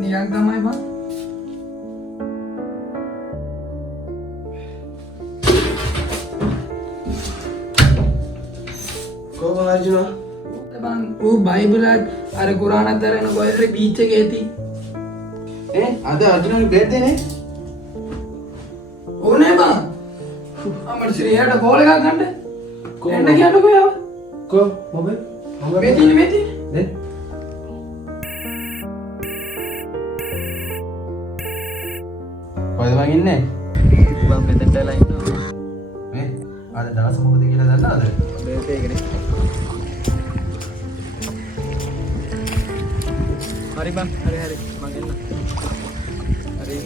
නිකන් තමයි බං. කොහොමද අර්ජුනා? බං ඌ බයිබලත් අර කුරානත් අරගෙන කොහෙද බීච් එකේ ඇති. අද අර්ජුනාගේ බර්ත්ඩේ නේ? ඕනේ බං. අමර ශ්‍රීයට කෝල් එකක් ගන්න. එන්න කියන්නකෝ යාව. කො මොබයිල්? මේ තියෙන්නේ නේ? කොහෙද මං ඉන්නේ? බං මෙතෙන්ට වෙලා ඉන්නවා. මේ අද දවස් මොකද කියලා දන්නවද? බර්ත්ඩේ එකනේ. හරි බං හරි මං එන්න. හරි.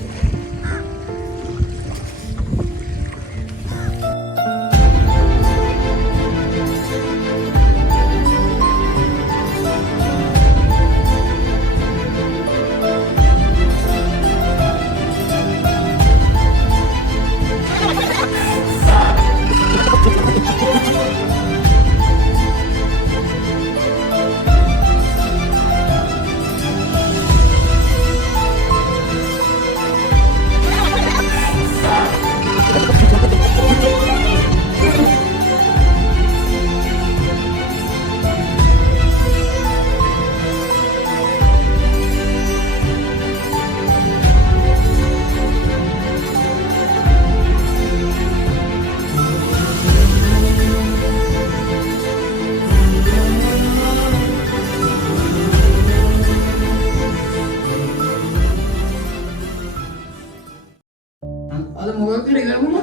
අද මොකක් හරි ගමුම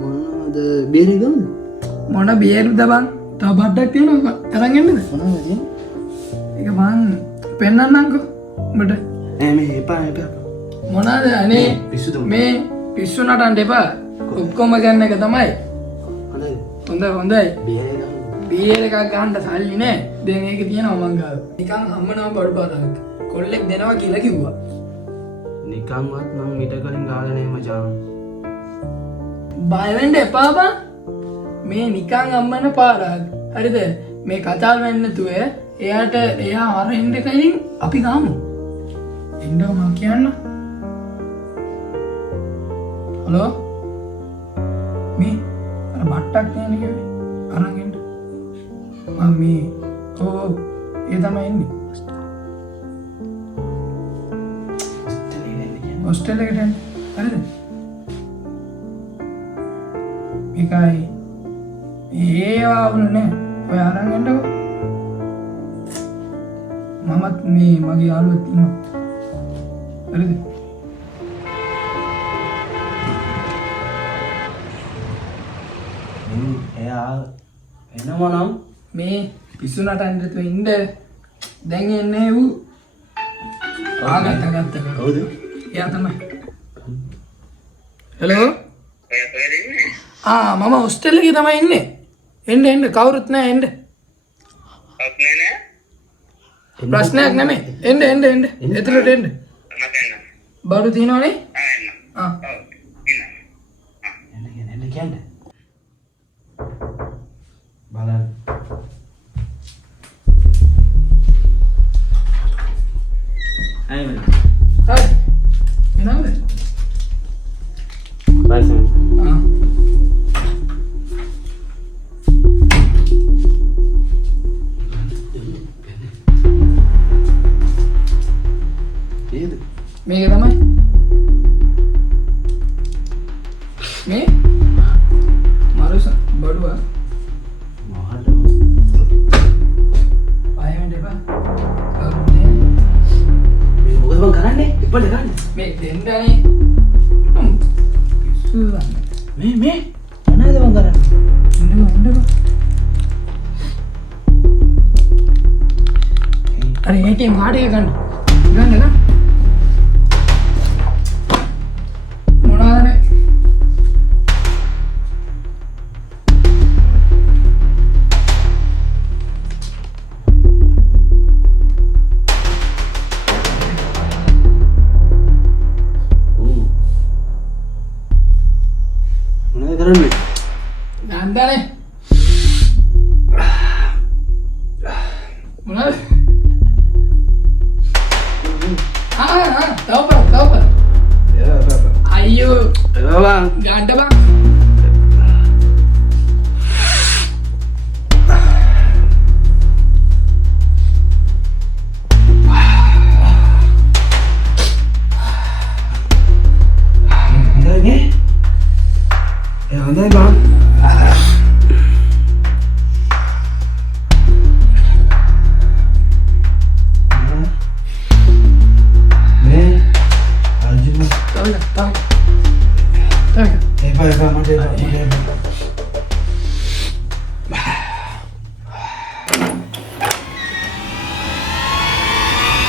මොනවද බියර් එක ගමු? මොන බියර්ද බං? තව බඩක් තියෙනවා අරන් එන්නද? මොනවද තියෙන්නේ? ඒක බං පෙන්නන්නම්කෝ උඹට. මේ එපා. මොනවාද අනේ පිස්සුද? මේ පිස්සු නටන්න එපා. ඔක්කොම ගන්න එක තමයි. හොඳයි. බියර් එක ගමු. බියර් එකක් ගන්න සල්ලි නෑ. දැන් ඒක තියෙනවා මං ගාව. නිකන් අම්මනම බඩු පාරක්. කොල්ලෙක් දෙනවා කියලා කිව්වා. නිකන්වත් මං ඊට කලින් ගාලා නේ මචං. බය වෙන්න එපා බං. මේ නිකන් අම්මන පාරක්. හරිද? මේ කතාව වෙන්නේ නැතුව එයා අරින්න කලින් අපි ගාමු. එන්නකො මං කියන්න. හලෝ. මේ අර බට්ටක් නෑනේ කිව්වේ. අරන් එන්න. මම මේ ඒ තමයි එන්නේ. හොස්ටෙල් එකට යන්න. හරිද? මේකයි ඒවා වුණ නෑ. ඔය අරන් එන්නකො. මමත් මේ මගේ යාළුවෙක් ඉන්නවා. හරිද? එයා එනවා නම් මේ පිස්සු නටන්න තු ඉන්න. දැන් එන්නේ ඌ. ගත්ත. කවුද? එයා තමයි. හෙලෝ. මම හොස්ටෙල් එකේ තමයි ඉන්නේ. එන්න කවුරුත් නැහැ එන්න. ප්‍රශ්නයක් නෙමෙයි. එන්න. එතනට එන්න. බඩු තියනවනේ? එන්න කියන්න. බලන්න. හරි. එනවද? බයිසන්. මේක තමයි මේ මරුස බඩුව මොහොත අයවෙන්න එපා. මේ මොකද මං කරන්නේ? ඉබ්බට ගන්න. මේ දෙන්නනේ පිස්සු ගන්න. මේ මොනවද මං කරන්නේ? ඉන්නකෝ. අර ATM කාඩ් එක ගන්න. ගන්න. මොනවාද? කරන්නේ? ගන්දනේ. මොනවද? tahu. Ayo, Bang. ganda bang. Hondai bang. Tahu.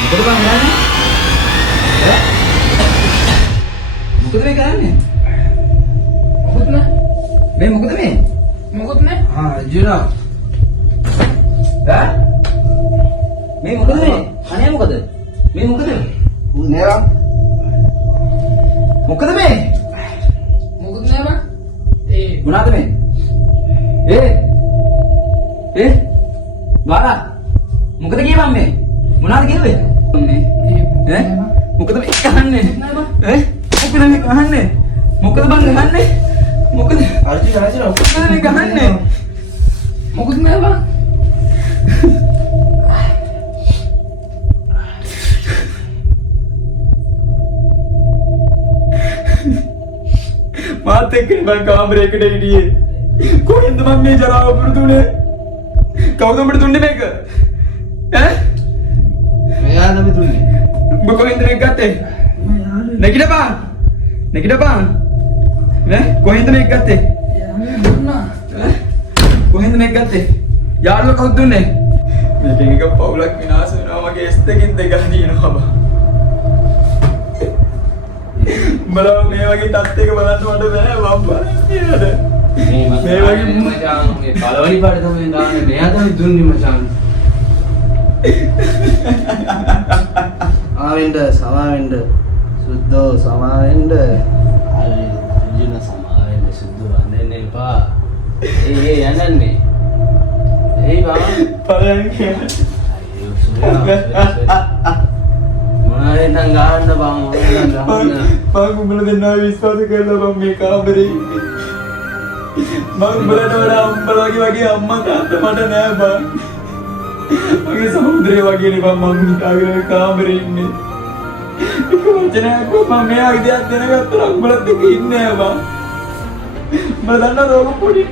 Motor bang kerana? Motor tu kerana? මේ මොකද මේ? මොකුත් නෑ. අර්ජුනා. මේ මොකද මේ? අනේ මොකද? මේ මොකද? නේවා. මොකද මේ? මොකුත් නෑ බං. මොනවාද මේ? වාලා. මොකද කියවම් මේ? මොනවාද කියුවේ? මේ මොකද මේ කහන්නේ? මොකද මේ කහන්නේ? මොකද බං ගහන්නේ? මොකද අර්ජුන මොකද මේ ගහන්නේ? මොකුත් නෑ බං. මාත් එක්කනේ මං කාමරයකට හිටියේ. කොහෙන්ද මං මේ ජරාව පුරුදුනේ? කවුද උඹට දුන්නේ මේක? මෙයා නම් දුන්නේ. උඹ කොහෙන්ද මේක ගත්තේ? නැගිටපන්. කොහෙන්ද මේක ගත්තේ? දුන්නා. කොහෙන්ද මේක ගත්තේ? යාළුවා කවුද දුන්නේ? මේකෙන් එක පවුලක් විනාශ වෙනවා මගේ S දෙකෙන් දෙකක් තියෙනවා බා. බලව මේ වගේ තත්ත්වයක බලන්න මට බෑ බම්බා නේද? මේ වගේ මචාන්ගේ පළවෙනි පාඩේ තමයි දාන්නේ. මෙයා තමයි දුන්නේ මචාන්. සමාවෙන්න සුද්ධෝ සමාවෙන්න. අර්ජුන සමාවෙන්න සුද්ධෝ වන්දෙන්න එපා. යන්නන්නේ. බා. පළවෙනි කියන්නේ. අයියෝ සුරියා. මොනවාරෙන් ගහන්න බං උඹලා දෙන්නා විශ්වාස කරලා බං මේ කාමරේ ඉන්නේ. මම උඹලට වඩා උඹලගේ වගේ අම්මා තාත්තා මට නෑ බං. මගේ සමුද්‍රේ වගේනේ බං මම හිතාගෙන කාමරේ ඉන්නේ. ඒක වචනයක් මම මෙයාගේ දෙයක් දැනගත්තා උඹලත් එක්ක ඉන්නේ නෑ බං. මම දන්නවා ඔබ පොඩි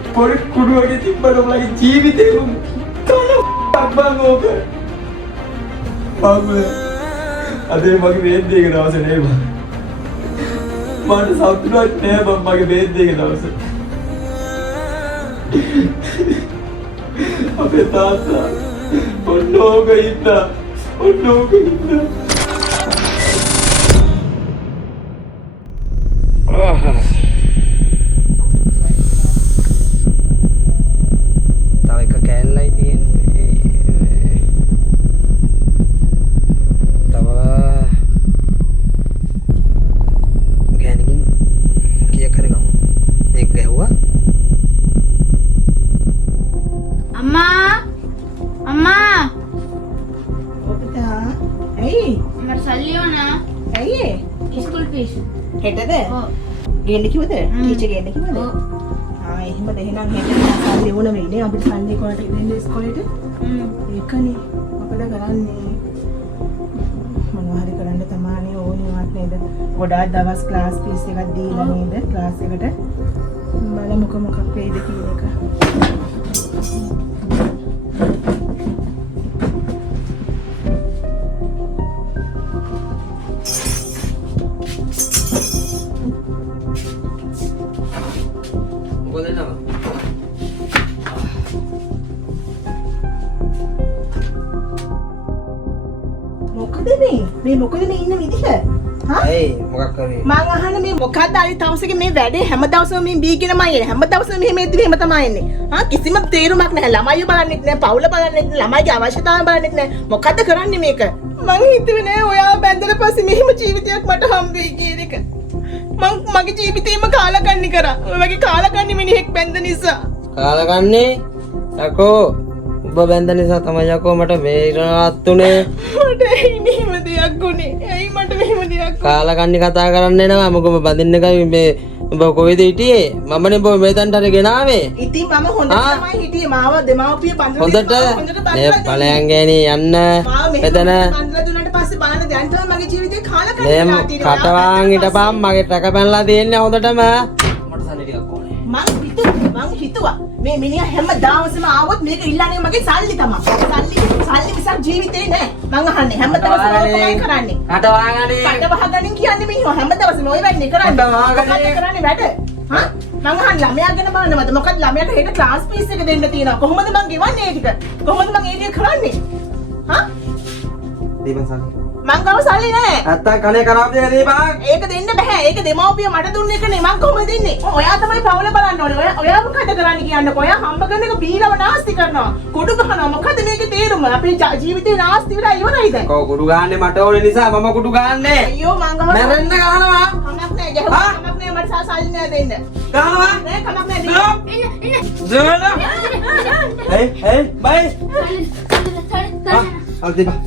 කුඩු වගේ තිබ්බට උඹලගේ ජීවිතේ කන බං ඕක. අදේ මගේ බේත් දෙක දවසේ නේ බං. මට සතුටුක් නෑ බං මගේ බේත් දෙක දවසේ. අපේ තාත්තා ඔන්නෝක ඉන්නා. තව එක කෑල්ලයි තියෙන්නේ. තව ගෑනකින් කීයක් හරි ගමු. මේක ගැහුවා. අම්මා ඔබතා ඇයි මට සල්ලි ඕන ඇයි ස්කූල් ෆීස් හෙටද ඔව් ගේන්න කිව්වද ටීචර් ගේන්න කිව්වද ඔව් එහෙමද එහෙනම් හෙට සල්ලි ඕන වෙන්නේ අපිට සල්ලි කොලට දෙන්න ඉස්කෝලේට ඒකනේ මොකද කරන්නේ මොනවා හරි කරන්න තමයි ඕනෙවත් නේද ගොඩාක් දවස් ක්ලාස් ෆීස් එකක් දීලා නේද ක්ලාස් එකට බලමුකෝ මොකක් වෙයිද කියන එක මේ මොකද මේ ඉන්න විදිහ? ඇයි මොකක් කරේ? මං අහන්නේ මේ මොකක්ද අලි තවසගේ මේ වැඩේ හැම දවසම මේ බීගෙනමයි එන්නේ. හැම දවසම මෙහෙම ඉද්දි මෙහෙම තමයි එන්නේ. කිසිම තේරුමක් නැහැ. ළමයිව බලන්නෙත් නැහැ, පවුල බලන්නෙත් නැහැ, ළමයිගේ අවශ්‍යතාවය බලන්නෙත් නැහැ. මොකද්ද කරන්නේ මේක? මං හිතුවේ නෑ ඔයා බැඳලා පස්සේ මෙහෙම ජීවිතයක් මට හම්බ වෙයි කියන එක. මගේ ජීවිතේම කාලකන්ණි කරා. ඔය වගේ කාලකන්ණි මිනිහෙක් බැඳ නිසා. කාලකන්ණි? යකෝ ඔබ බැඳ නිසා තමයි යකෝ මට වේරණාත් උනේ. මට ඇයි මෙහෙම දෙයක් උනේ? ඇයි මට මෙහෙම දෙයක්? කාලා කන්නේ කතා කරන්න එනවා. මොකද බඳින්න ගයි මේ ඔබ කොහෙද හිටියේ? මමනේ ඔබ මෙතනට අර ගෙනාවේ. ඉතින් මම හොඳට තමයි හිටියේ. මාව දෙමාපිය පන්සලට හොඳට මේ ඵලයන් ගෑනේ යන්න මෙතන පන්සල දුන්නාට පස්සේ බලන්න දැන් තමයි මගේ ජීවිතේ කාලා මේ කන්නා තියෙන්නේ. කටවාන් හිටපම් මගේ ටක පැනලා තියෙන්නේ හොඳටම. මට සල්ලි ටිකක් ඕනේ. මං හිතුවා මේ මිනිහා හැමදාමසම ආවොත් මේක ඉල්ලන්නේ මගේ සල්ලි තමයි. සල්ලි මිසක් ජීවිතේ නෑ. මං අහන්නේ හැමදාමසම ඔයයි කරන්නේ. කටවාගනේ. කට වහගනින් කියන්නේ මිනිහා හැමදාමසම ඔය වෙන්නේ කරන්නේ. මොකක්ද කරන්නේ වැඩ? හා? මං අහන්නේ ළමයා ගැන බලන්නවද? මොකද ළමයාට හෙට ක්ලාස් ෆීස් එක දෙන්න තියෙනවා. කොහොමද මං ගෙවන්නේ ඒ ටික? කොහොමද මං ඒ ටික කරන්නේ? හා? දීපන් සල්ලි. මං ගාව සල්ලි නෑ. නැත්තම් කනේ කරාප් දෙක දීපන්. ඒක දෙන්න බෑ. ඒක දෙමව්පිය මට දුන්න එක නේ. මං කොහොමද දෙන්නේ? ඔයා තමයි පවුල බලන්න ඕනේ. ඔයා මොකද කරන්නේ කියන්නේ? ඔයා හම්බ කරන එක බීලව නාස්ති කරනවා. කුඩු ගහනවා. මොකද මේකේ තේරුම? අපේ ජීවිතේ නාස්ති වෙලා ඉවරයිද? කෝ කුඩු ගහන්නේ මට ඕනේ නිසා මම කුඩු ගහන්නේ. අයියෝ මං ගාව මැරෙන්න ගහනවා. කමක් නෑ. ගැහුවා කමක් නෑ. මට සල්ලි නෑ දෙන්න. ගහනවා. නෑ කමක් නෑ දෙන්න. ජෝන. හේ බයි. අල් දීපන්.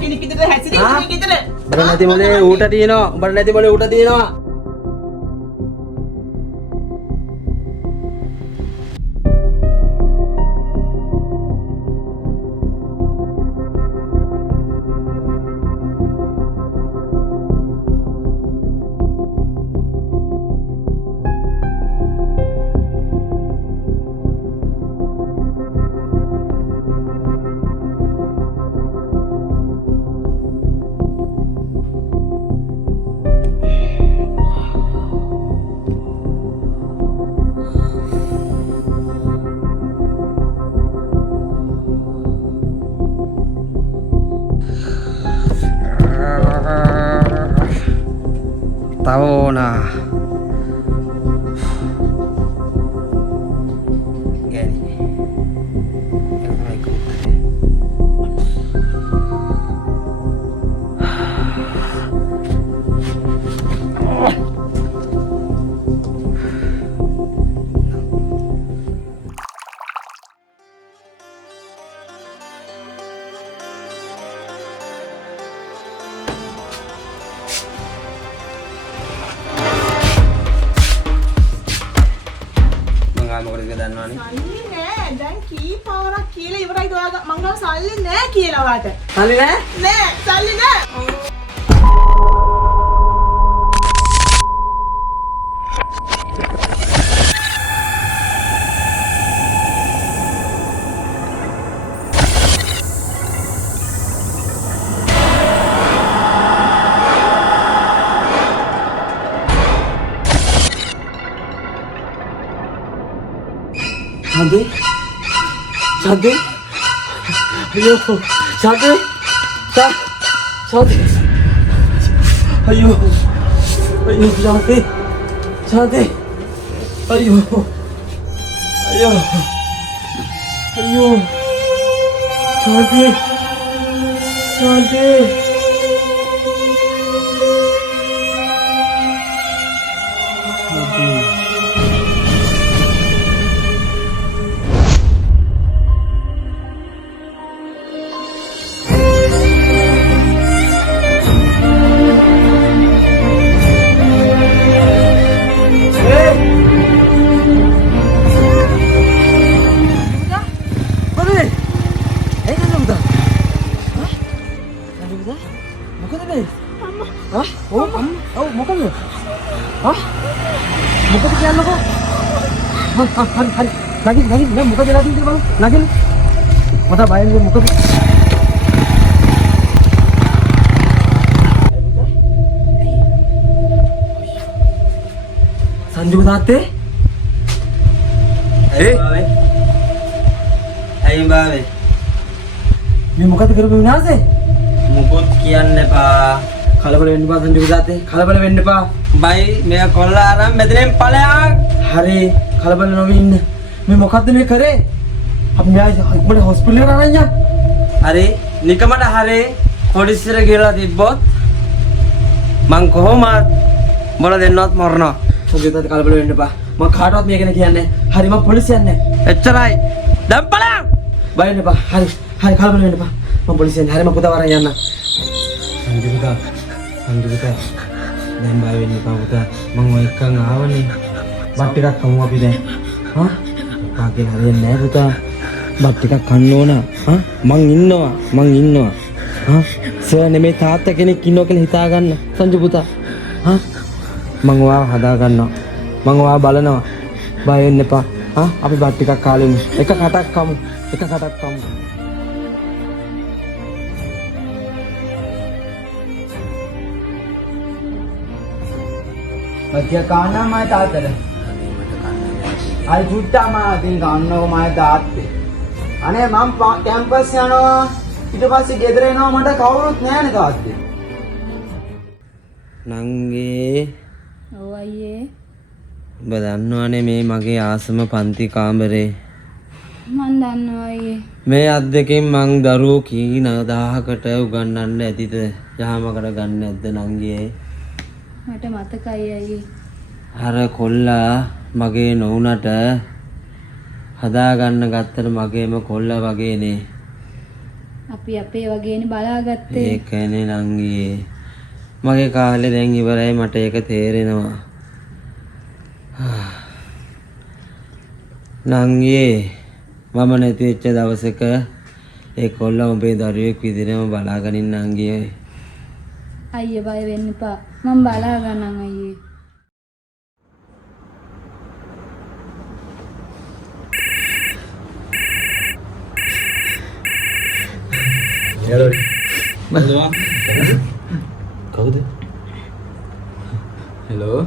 කෙනෙක් විතර හැසිරෙන්නේ කෙනෙක් විතර. උඹට නැති මොලේ ඌට තියෙනවා. උඹට නැති මොලේ ඌට තියෙනවා. Tahona. Gani. Yang mai ikut. මොකද දන්නවනේ සල්ලි නෑ. දැන් කී පාරක් කියලා ඉවරයිද ඔයාලා? මං ගාව සල්ලි නෑ කියලා වාට. සල්ලි නෑ නෑ සල්ලි නෑ. Shanti, ayo, Shanti, ayo, Shanti, ayo, Shanti. Lagi, muka jelasin dulu bang, lagi, mata bayang gue muka. Sanju tate? Ayo bawe. Ini muka tuh kerja mana sih? Mukut kian nih pak. Kalau boleh ini pak Sanju tate, kalau boleh ini pak. Bayi, मैं कोल्ला आराम बेदने पाले आग. हरे, kalau boleh नवीन. मैं මොකද්ද මේ කරේ? අපි මෙයා ඉක්මනට හොස්පිටල් එකට අරන් යන්න. හරි, නිකමට හරි පොලිසියට ගිහලා තිබ්බොත් මං කොහොමද මොළ දෙන්නවත් මරනවා. ඔබ ඊට කලබල වෙන්න එපා. මම කාටවත් මේක නේ කියන්නේ. හරි මම පොලිසිය යන්නේ. එච්චරයි. දැන් ඵලයන්. බය වෙන්න එපා. හරි. හරි කලබල වෙන්න එපා. මම පොලිසිය යන්නේ. හරි මම පුතා වරන් යන්න. අංජලිකා. දැන් බය වෙන්න එපා පුතා. මම ඔය එක්කන් ආවනේ. බත් ටිකක් කමු අපි දැන්. හා? පාගේ හරියන්නේ නැහැ පුතා. බත් ටිකක් කන්න ඕන. හා? මං ඉන්නවා. හා? සර් නෙමෙයි තාත්තා කෙනෙක් ඉන්නවා කියලා හිතා ගන්න. සංජු පුතා. හා? මං ඔයාව හදා ගන්නවා. මං ඔයාව බලනවා. බය වෙන්න එපා. හා? අපි බත් ටිකක් කාලා ඉමු. එක කටක් කමු. बच्चे काना मैं तातर आई छुट्टा मा दिन कानो मैं තාත්තේ අනේ මම කැම්පස් යනවා ඊට පස්සේ ගෙදර එනවා මට කවුරුත් නැහැ නේ තාත්තේ නංගේ ඔව් අයියේ ඔබ දන්නවනේ මේ මගේ ආසම පන්ති කාමරේ මන් දන්නවා අයියේ මේ අත් දෙකෙන් මං දරුවෝ කී 1000කට උගන්වන්න ඇතිද යහමකට ගන්න නැද්ද නංගියේ මට මතකයි අයියේ අර කොල්ලා මගේ නොවුනට හදාගන්න ගත්තට මගේම කොල්ලා වගේනේ අපි අපේ වගේනේ බලාගත්තේ ඒකනේ නංගියේ මගේ කාලේ දැන් ඉවරයි මට ඒක තේරෙනවා නංගියේ මම නැති වෙච්ච දවසක ඒ කොල්ලා ඔබේ දරුවෙක් විදිහටම බලාගෙන නංගියේ අයියේ බය වෙන්න එපා මම බලා ගන්නම් අයියේ Hello. Hello. කවුද? Hello.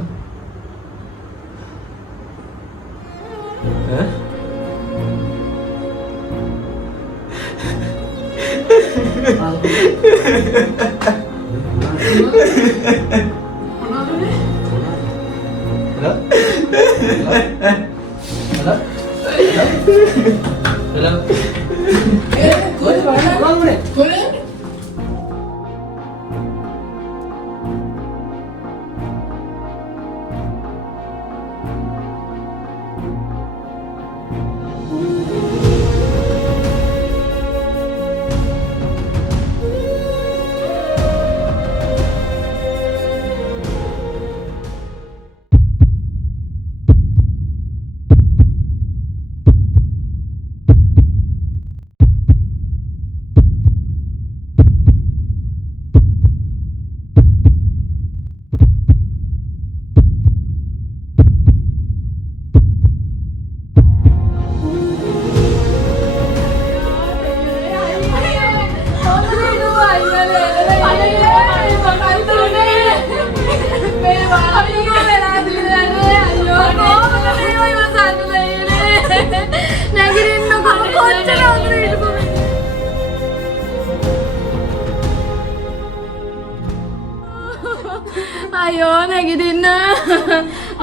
අයියෝ නැගිටින්න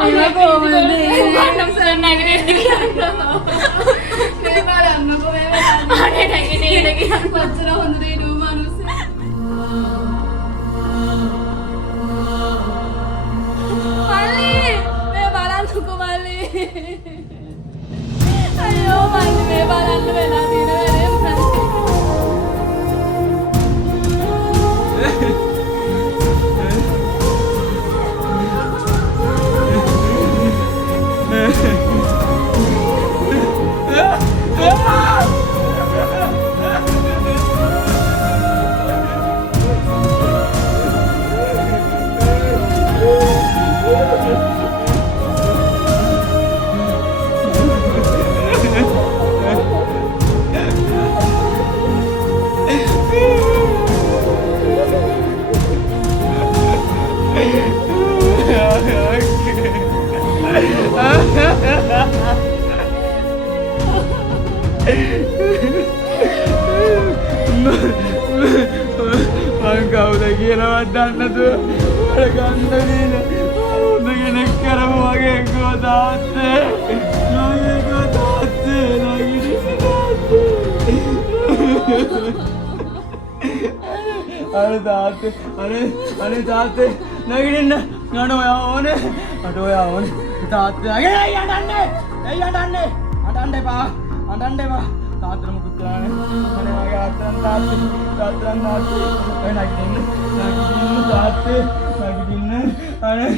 අයියෝ කොහොමද ගන්නම් සර් නැගිටින්න කියනවා මේ බලන්නකෝ මේ බලන්න අනේ නැගිටින්න කියන කොච්චර හොඳ දෙයක් මිනිස්සු මල්ලි මේ බලන්නකෝ මල්ලි අයියෝ මල්ලි මේ බලන්න වෙලා තියෙන වැඩේ මොකක්ද කවුද කියලාවත් දන්නේ නැතුව වල ගන්න දින හොඳ කෙනෙක් කරමු වගේ කෝ තාත්තේ නාගේ කෝ තාත්තේ අනේ තාත්තේ අනේ තාත්තේ නැගිටින්න නඩ ඔයා ඕනේ. අඩ ඔයා ඕනේ. තාත්තගේ යඩන්නේ. එයි යඩන්නේ. අඬන්න එපා. අඬන්න එපා. තාත්තට මුකුත් කරන්නේ. අනේ මගේ අත්තන් තාත්තන් නැගිටින්න තාත්තේ නැගිටින්න අනේ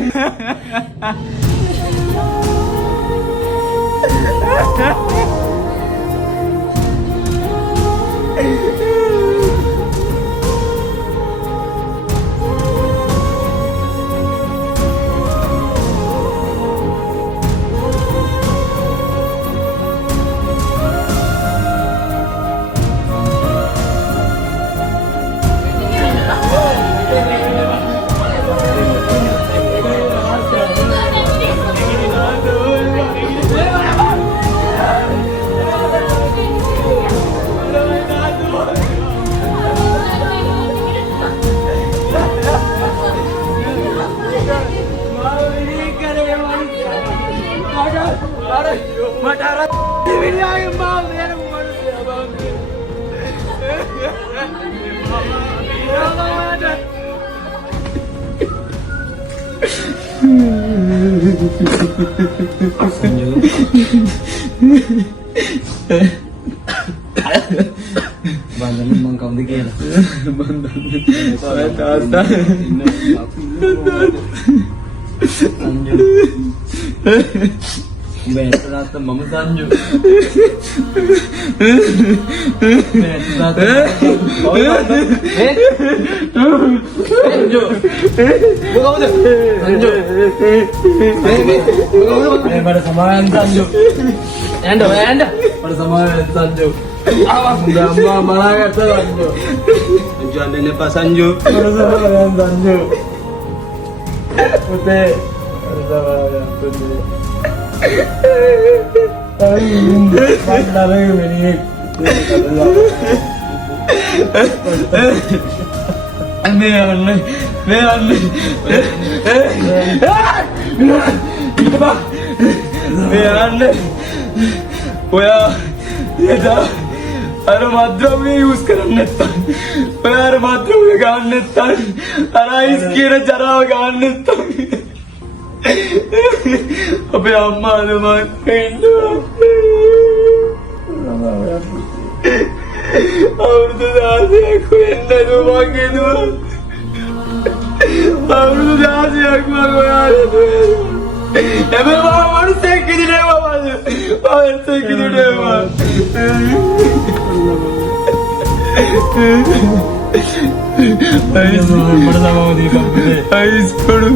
Bandang mangkau dikit lah. Sanju. Betul atau mama Sanju. Betul atau Sanju. Buka udah. Sanju. Buka pada samaran Sanju. Anda. Pada samaran Sanju. Awas udah malah kata Sanju. Sanju anda ni Pak Sanju. Pada samaran Sanju. Putih. Pada samaran Putih. अरे माध्यम में use करने अरे माध्यम में गाने अरे इसकी जरा गाने अबे अम्मा ने और तो दादी कोई नहीं मांगे दो और तो दादी अकमा को यार अबे मामा से किधर मामा और से किधर मामा Ice cream,